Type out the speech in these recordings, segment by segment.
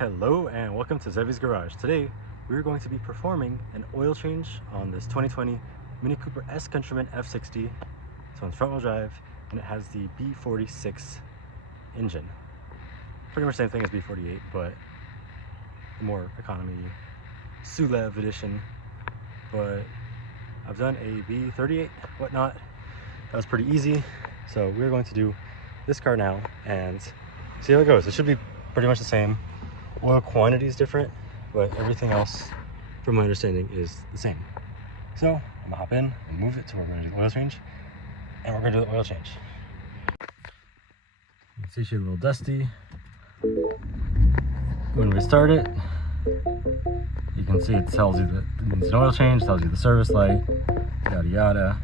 Hello and welcome to Zevy's Garage. Today we're going to be performing an oil change on this 2020 Mini Cooper S Countryman F60. So it's front wheel drive and it has the B46 engine. Pretty much the same thing as B48, but the more economy SULEV edition. But I've done a B38 whatnot. That was pretty easy. So we're going to do this car now and see how it goes. It should be pretty much the same. Oil quantity is different, but everything else, from my understanding, is the same. So I'm gonna hop in and move it to where we're gonna do the oil change, and we're gonna do the oil change. You can see she's a little dusty. When we start it, you can see it tells you that it needs an oil change, tells you the service light, yada yada,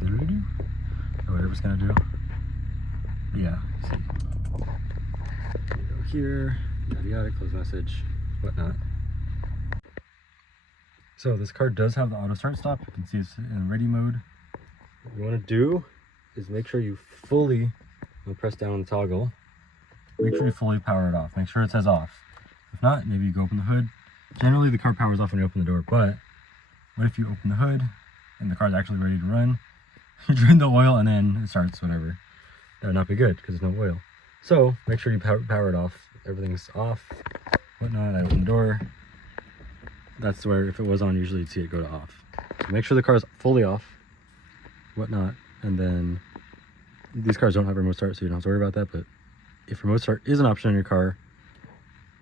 or whatever it's gonna do. Yeah, see. Go here. Yada yada, close message, whatnot. So this car does have the auto start stop. You can see it's in ready mode. What you want to do is make sure you fully press down on the toggle. Make sure you fully power it off. Make sure it says off. If not, maybe you go open the hood. Generally the car powers off when you open the door, but what if you open the hood and the car's actually ready to run? You drain the oil and then it starts, whatever. That would not be good because there's no oil. So make sure you power it off. Everything's off, whatnot. I open the door. That's where, if it was on, usually you'd see it go to off. So make sure the car is fully off, whatnot. And then these cars don't have remote start, so you don't have to worry about that. But if remote start is an option in your car,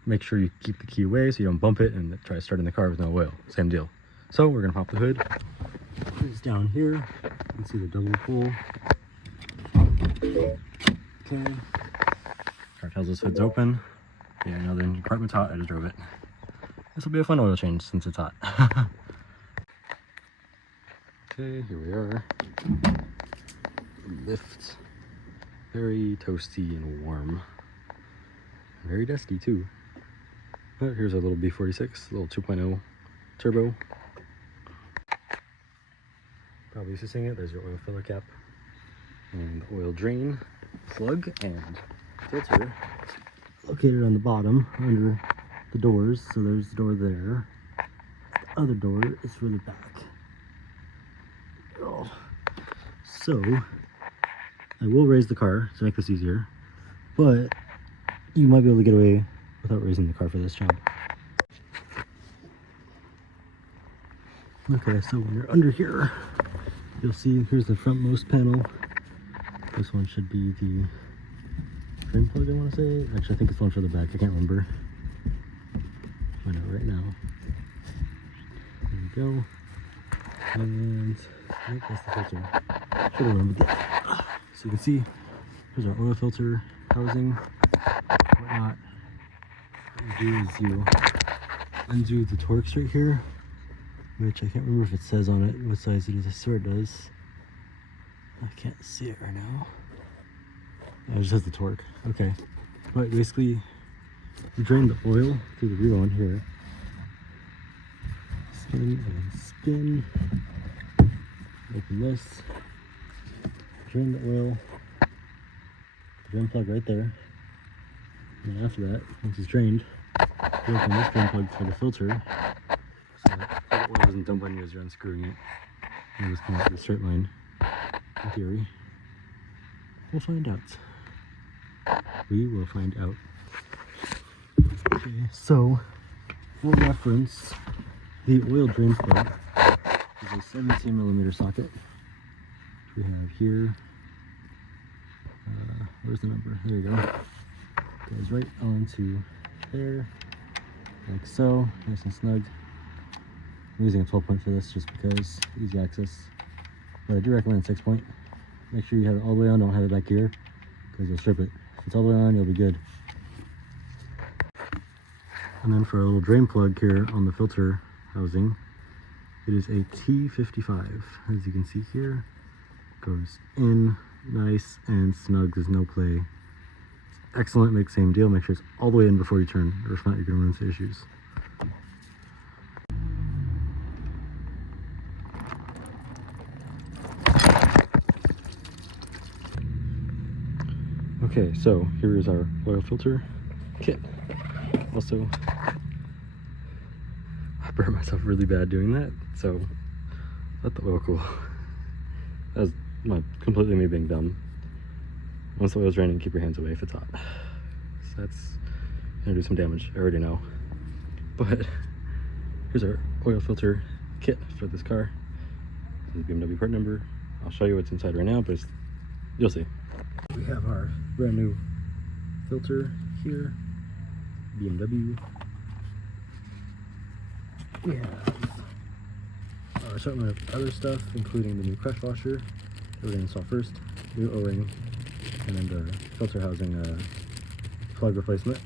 make sure you keep the key away so you don't bump it and try starting the car with no oil. Same deal. So we're gonna pop the hood. It's down here. You can see the double pull. Okay. Car tells us hood's open. Yeah, I know the compartment's hot. I just drove it. This will be a fun oil change since it's hot. Okay, here we are. Lift. Very toasty and warm. Very dusty too. But here's our little B46, little 2.0 turbo. Probably used to seeing it. There's your oil filler cap and oil drain plug and filter located on the bottom under the doors. So there's the door there. The other door is for the back. Oh. So I will raise the car to make this easier, but you might be able to get away without raising the car for this job. Okay, so when you're under here, you'll see here's the frontmost panel. This one should be the drain plug, I want to say. Actually, I think it's the one for the back. I can't remember. Find out right now. There we go. And oh, that's the filter. Should have remembered that. So you can see here's our oil filter housing. Whatnot. What you do is you undo the torque straight here, which I can't remember if it says on it what size it is. I swear it does. I can't see it right now. It just has the torque. Okay. But basically, you drain the oil through the rear one here. Spin and spin. Open this. Drain the oil. Drain plug right there. And after that, once it's drained, you open this drain plug for the filter. So that the oil doesn't dump on you as you're unscrewing it. And just come out with a straight line. In theory, we'll find out. We will find out. Okay, so for reference, the oil drain plug is a 17mm socket. We have here. Where's the number? There you go. Goes right onto there, like so, nice and snug. I'm using a 12-point for this just because easy access. But I do recommend 6-point. Make sure you have it all the way on, don't have it back here, because you'll strip it. If it's all the way on, you'll be good. And then for a little drain plug here on the filter housing, it is a T55. As you can see here, goes in nice and snug, there's no play. It's excellent, make the same deal, make sure it's all the way in before you turn, or if not, you're gonna run into issues. Okay, so here is our oil filter kit. Also, I burned myself really bad doing that, so let the oil cool. That was completely me being dumb. Once the oil's draining, keep your hands away if it's hot. So that's gonna do some damage, I already know. But here's our oil filter kit for this car. This is the BMW part number. I'll show you what's inside right now, but you'll see. We have our brand new filter here, BMW. We have our assortment of other stuff, including the new crush washer that we're going to install first, new O-ring, and then the filter housing plug replacement.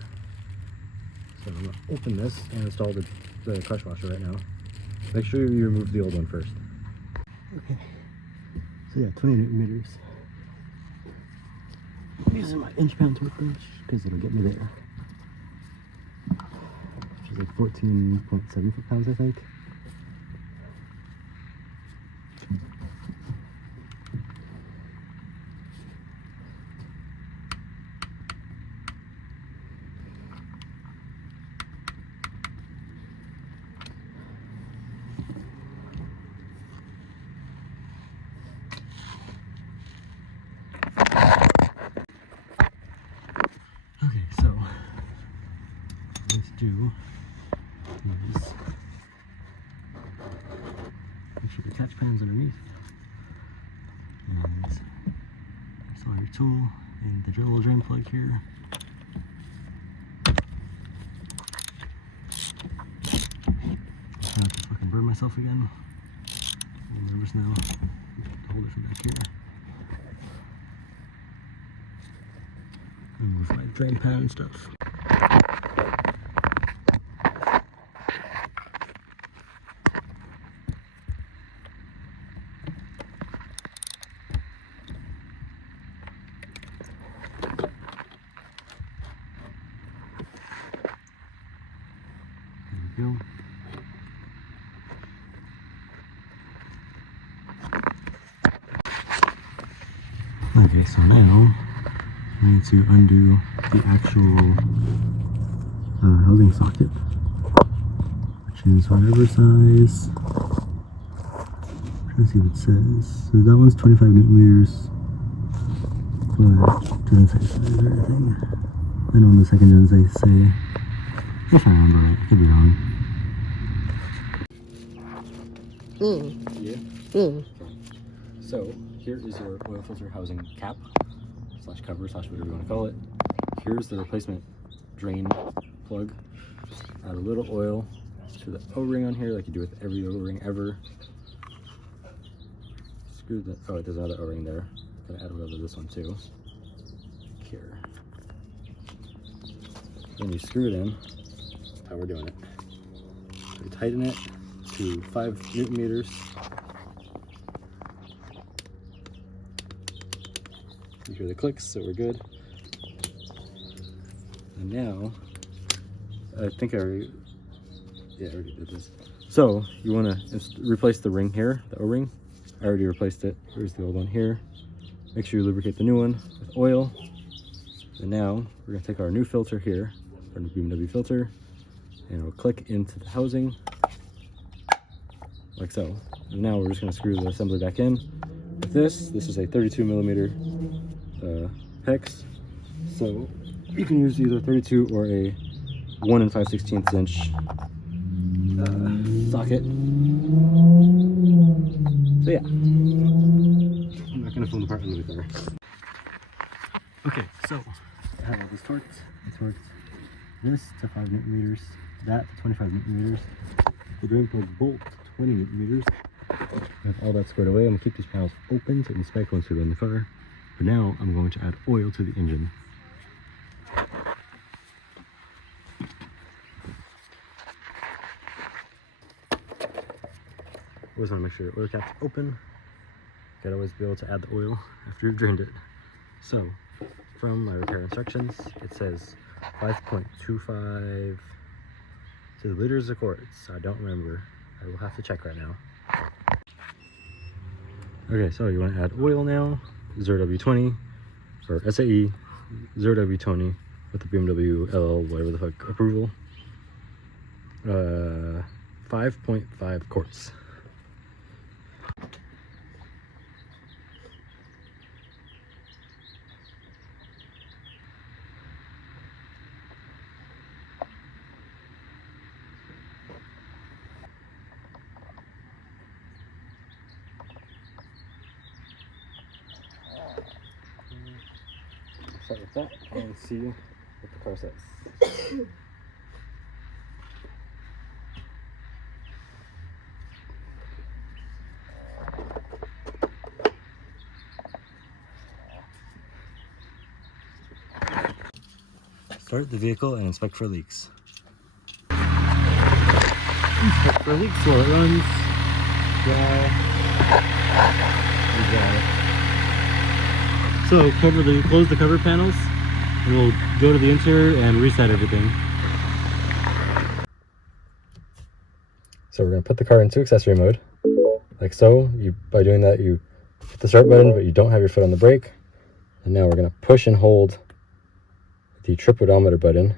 So I'm going to open this and install the crush washer right now. Make sure you remove the old one first. Okay, so yeah, 20 Newton meters. I'm using my inch-pound workbench because it'll get me there. Which is like 14.7 foot-pounds, I think. Okay, so let's do is make sure the catch pan's underneath, and install your tool and the drill drain plug here. I'm gonna fucking burn myself again. I'm a little nervous now. Hold it from back here. And move my drain pan and stuff. There we go. Okay, so now I need to undo the actual housing socket, which is whatever size. I'm trying to see what it says. So that one's 25 Newton meters, but it doesn't say size or anything. Then on the second doesn't say. If I remember right, I could be wrong. Yeah. So here is your oil filter housing cap / cover / whatever you want to call it. Here's the replacement drain plug. Add a little oil to the O-ring on here, like you do with every O-ring ever. Screw that. Oh, there's another O-ring there. Gotta add a little of this one too. Here. Then you screw it in. That's how we're doing it. So you tighten it to 5 Newton meters. You hear the clicks, so we're good. And now, I think I already did this. So you want to replace the ring here, the O-ring. I already replaced it. Here's the old one here. Make sure you lubricate the new one with oil. And now we're gonna take our new filter here, our new BMW filter, and it'll click into the housing, like so. And now we're just gonna screw the assembly back in. With this is a 32 millimeter hex, so you can use either 32 or a 1 5/16 inch socket. So yeah, I'm not gonna film the part under the car. Okay, so I have all this torqued. I torqued this to 5 Newton meters, that to 25 Newton meters, the drain plug bolt to 20 Newton meters. With all that squared away, I'm gonna keep these panels open to inspect once we run the car. For now, I'm going to add oil to the engine. Always want to make sure your oil cap's open. Gotta always be able to add the oil after you've drained it. So, from my repair instructions, it says 5.25 to the liters of quarts. I don't remember. I will have to check right now. Okay, so you want to add oil now. 0W20 or SAE 0W20 with the BMW LL whatever the fuck approval. 5.5 quarts. Start with that and see what the car says. Start the vehicle and inspect for leaks. Inspect for leaks while it runs. Dry. So close the cover panels, and we'll go to the interior and reset everything. So we're going to put the car into accessory mode, like so. By doing that, you hit the start button, but you don't have your foot on the brake. And now we're going to push and hold the trip odometer button.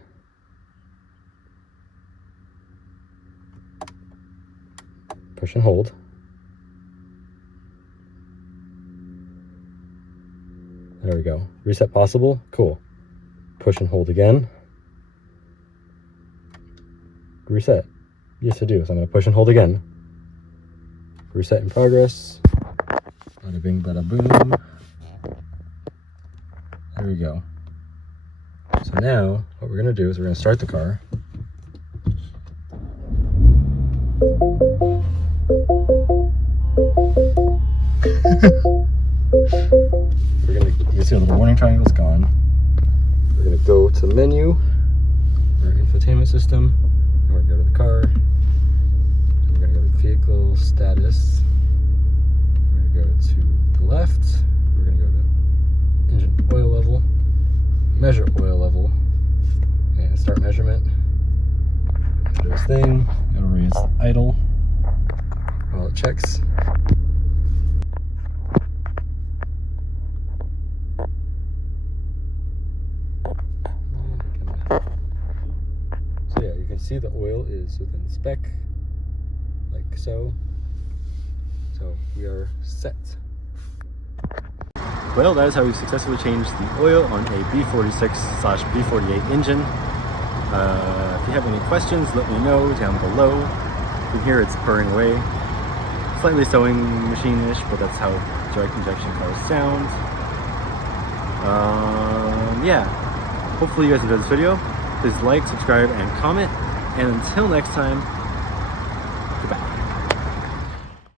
Push and hold. There we go. Reset possible. Cool. Push and hold again. Reset. Yes, I do. So I'm going to push and hold again. Reset in progress. Bada bing, bada boom. There we go. So now, what we're going to do is we're going to start the car. You see the warning triangle is gone. We're going to go to menu, our infotainment system, and we're going to go to the car. And we're going to go to vehicle status. We're going to go to the left. We're going to go to engine oil level, measure oil level, and start measurement. Do this thing. It'll raise idle while it checks. So yeah, you can see the oil is within spec, like so. So we are set. Well, that is how we successfully changed the oil on a B46/B48 engine. If you have any questions, let me know down below. You can hear it's purring away. Slightly sewing machine-ish, but that's how direct injection cars sound. Yeah, hopefully you guys enjoyed this video. Please like, subscribe, and comment. And until next time,